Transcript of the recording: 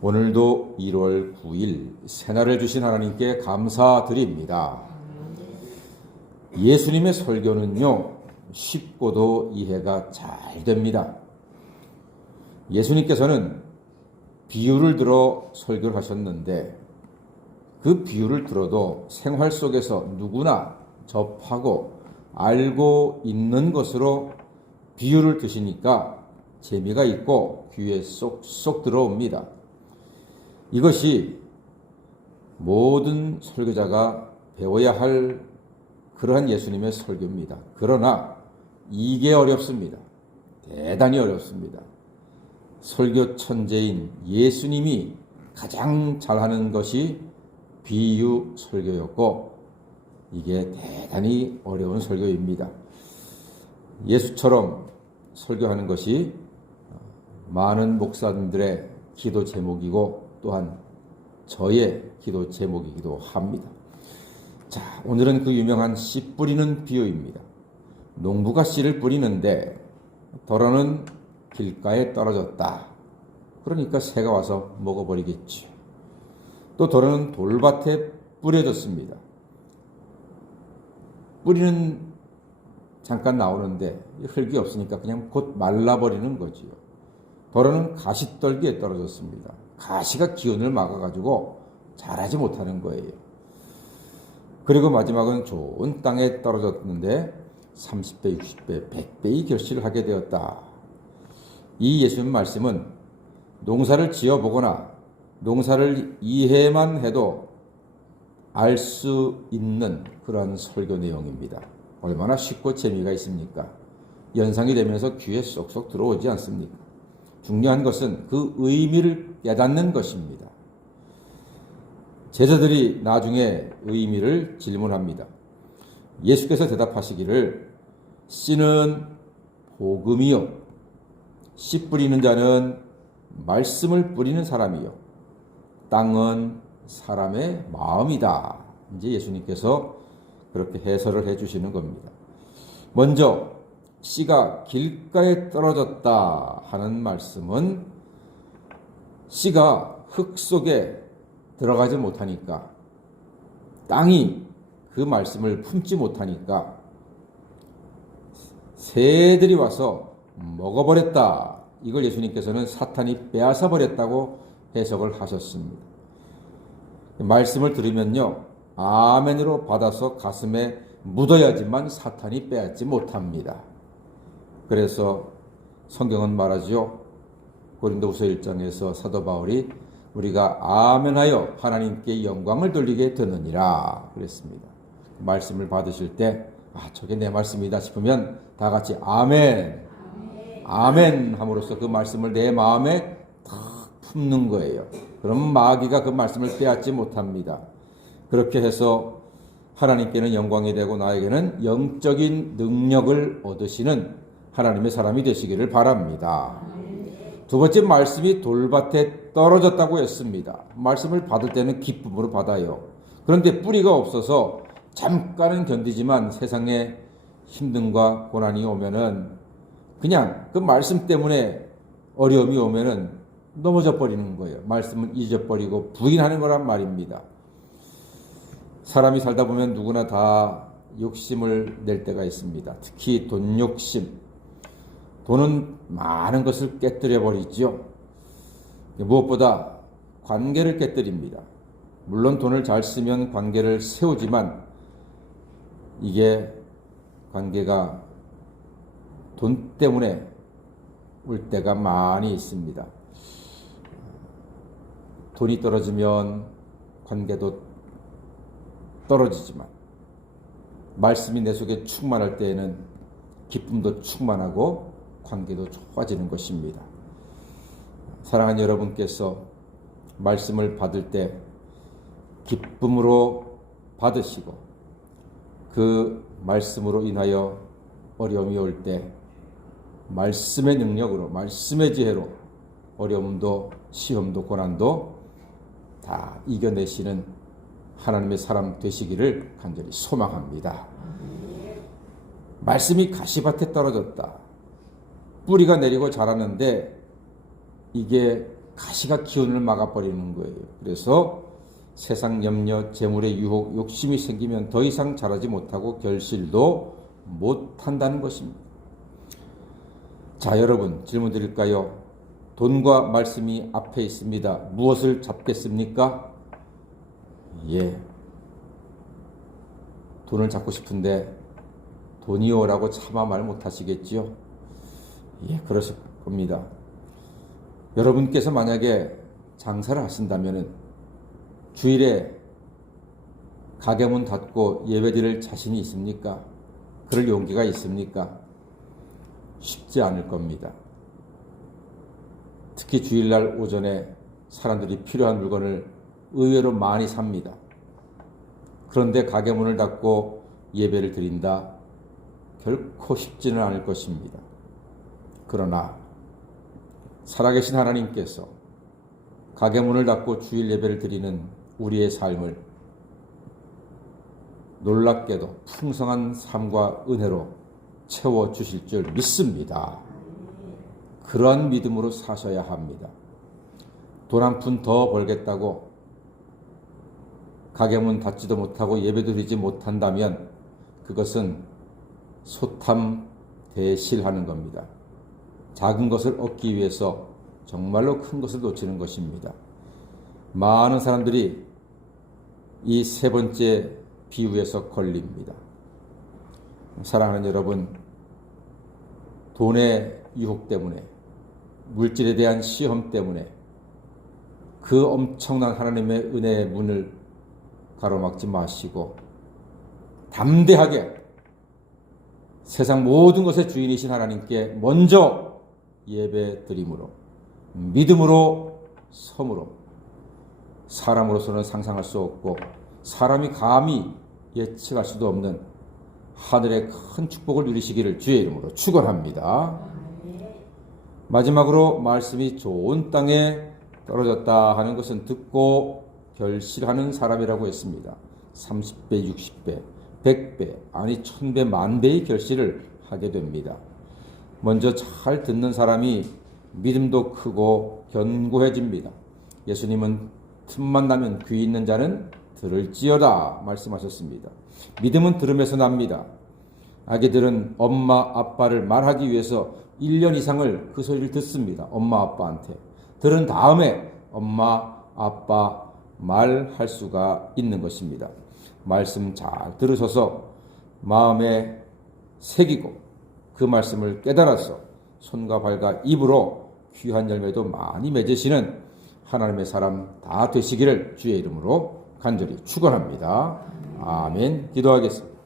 오늘도 1월 9일 새날을 주신 하나님께 감사드립니다. 예수님의 설교는요, 쉽고도 이해가 잘 됩니다. 예수님께서는 비유를 들어 설교를 하셨는데 그 비유를 들어도 생활 속에서 누구나 접하고 알고 있는 것으로 비유를 드시니까 재미가 있고 귀에 쏙쏙 들어옵니다. 이것이 모든 설교자가 배워야 할 그러한 예수님의 설교입니다. 그러나 이게 어렵습니다. 대단히 어렵습니다. 설교 천재인 예수님이 가장 잘하는 것이 비유 설교였고 이게 대단히 어려운 설교입니다. 예수처럼 설교하는 것이 많은 목사님들의 기도 제목이고 또한 저의 기도 제목이기도 합니다. 자, 오늘은 그 유명한 씨 뿌리는 비유입니다. 농부가 씨를 뿌리는데 덜어는 길가에 떨어졌다. 그러니까 새가 와서 먹어버리겠죠. 또 덜어는 돌밭에 뿌려졌습니다. 뿌리는 잠깐 나오는데 흙이 없으니까 그냥 곧 말라버리는 거지요. 덜어는 가시떨기에 떨어졌습니다. 가시가 기운을 막아가지고 자라지 못하는 거예요. 그리고 마지막은 좋은 땅에 떨어졌는데 30배, 60배, 100배의 결실을 하게 되었다. 이 예수님 말씀은 농사를 지어보거나 농사를 이해만 해도 알 수 있는 그런 설교 내용입니다. 얼마나 쉽고 재미가 있습니까? 연상이 되면서 귀에 쏙쏙 들어오지 않습니까? 중요한 것은 그 의미를 깨닫는 것입니다. 제자들이 나중에 의미를 질문합니다. 예수께서 대답하시기를 씨는 복음이요 씨 뿌리는 자는 말씀을 뿌리는 사람이요 땅은 사람의 마음이다. 이제 예수님께서 그렇게 해설을 해주시는 겁니다. 먼저 씨가 길가에 떨어졌다 하는 말씀은 씨가 흙 속에 들어가지 못하니까 땅이 그 말씀을 품지 못하니까 새들이 와서 먹어버렸다. 이걸 예수님께서는 사탄이 빼앗아 버렸다고 해석을 하셨습니다. 말씀을 들으면요, 아멘으로 받아서 가슴에 묻어야지만 사탄이 빼앗지 못합니다. 그래서 성경은 말하죠. 고린도후서 1장에서 사도 바울이 우리가 아멘하여 하나님께 영광을 돌리게 되느니라 그랬습니다. 말씀을 받으실 때 저게 내 말씀이다 싶으면 다 같이 아멘, 아멘 함으로써 그 말씀을 내 마음에 탁 품는 거예요. 그럼 마귀가 그 말씀을 빼앗지 못합니다. 그렇게 해서 하나님께는 영광이 되고 나에게는 영적인 능력을 얻으시는 하나님의 사람이 되시기를 바랍니다. 두 번째 말씀이 돌밭에 떨어졌다고 했습니다. 말씀을 받을 때는 기쁨으로 받아요. 그런데 뿌리가 없어서 잠깐은 견디지만 세상에 힘듦과 고난이 오면은 그냥 그 말씀 때문에 어려움이 오면은 넘어져 버리는 거예요. 말씀은 잊어버리고 부인하는 거란 말입니다. 사람이 살다 보면 누구나 다 욕심을 낼 때가 있습니다. 특히 돈 욕심. 돈은 많은 것을 깨뜨려 버리죠. 무엇보다 관계를 깨뜨립니다. 물론 돈을 잘 쓰면 관계를 세우지만 이게 관계가 돈 때문에 올 때가 많이 있습니다. 돈이 떨어지면 관계도 떨어지지만 말씀이 내 속에 충만할 때에는 기쁨도 충만하고 관계도 좋아지는 것입니다. 사랑하는 여러분께서 말씀을 받을 때 기쁨으로 받으시고 그 말씀으로 인하여 어려움이 올 때 말씀의 능력으로 말씀의 지혜로 어려움도 시험도 고난도 다 이겨내시는 하나님의 사람 되시기를 간절히 소망합니다. 말씀이 가시밭에 떨어졌다. 뿌리가 내리고 자라는데 이게 가시가 기운을 막아버리는 거예요. 그래서 세상 염려, 재물의 유혹, 욕심이 생기면 더 이상 자라지 못하고 결실도 못한다는 것입니다. 자, 여러분 질문 드릴까요? 돈과 말씀이 앞에 있습니다. 무엇을 잡겠습니까? 예. 돈을 잡고 싶은데 돈이오라고 차마 말 못하시겠지요? 예, 그러실 겁니다. 여러분께서 만약에 장사를 하신다면 주일에 가게 문 닫고 예배드릴 자신이 있습니까? 그럴 용기가 있습니까? 쉽지 않을 겁니다. 특히 주일날 오전에 사람들이 필요한 물건을 의외로 많이 삽니다. 그런데 가게 문을 닫고 예배를 드린다? 결코 쉽지는 않을 것입니다. 그러나 살아계신 하나님께서 가게 문을 닫고 주일 예배를 드리는 우리의 삶을 놀랍게도 풍성한 삶과 은혜로 채워주실 줄 믿습니다. 그러한 믿음으로 사셔야 합니다. 돈 한 푼 더 벌겠다고 가게 문 닫지도 못하고 예배도 드리지 못한다면 그것은 소탐대실하는 겁니다. 작은 것을 얻기 위해서 정말로 큰 것을 놓치는 것입니다. 많은 사람들이 이 세 번째 비유에서 걸립니다. 사랑하는 여러분, 돈의 유혹 때문에, 물질에 대한 시험 때문에 그 엄청난 하나님의 은혜의 문을 가로막지 마시고 담대하게 세상 모든 것의 주인이신 하나님께 먼저 예배드림으로, 믿음으로, 섬으로, 사람으로서는 상상할 수 없고 사람이 감히 예측할 수도 없는 하늘의 큰 축복을 누리시기를 주의 이름으로 축원합니다. 마지막으로 말씀이 좋은 땅에 떨어졌다 하는 것은 듣고 결실하는 사람이라고 했습니다. 30배, 60배, 100배, 아니 1000배, 만배의 결실을 하게 됩니다. 먼저 잘 듣는 사람이 믿음도 크고 견고해집니다. 예수님은 틈만 나면 귀 있는 자는 들을지어다 말씀하셨습니다. 믿음은 들음에서 납니다. 아기들은 엄마 아빠를 말하기 위해서 1년 이상을 그 소리를 듣습니다. 엄마 아빠한테. 들은 다음에 엄마 아빠 말할 수가 있는 것입니다. 말씀 잘 들으셔서 마음에 새기고 그 말씀을 깨달아서 손과 발과 입으로 귀한 열매도 많이 맺으시는 하나님의 사람 다 되시기를 주의 이름으로 간절히 축원합니다. 아멘. 기도하겠습니다.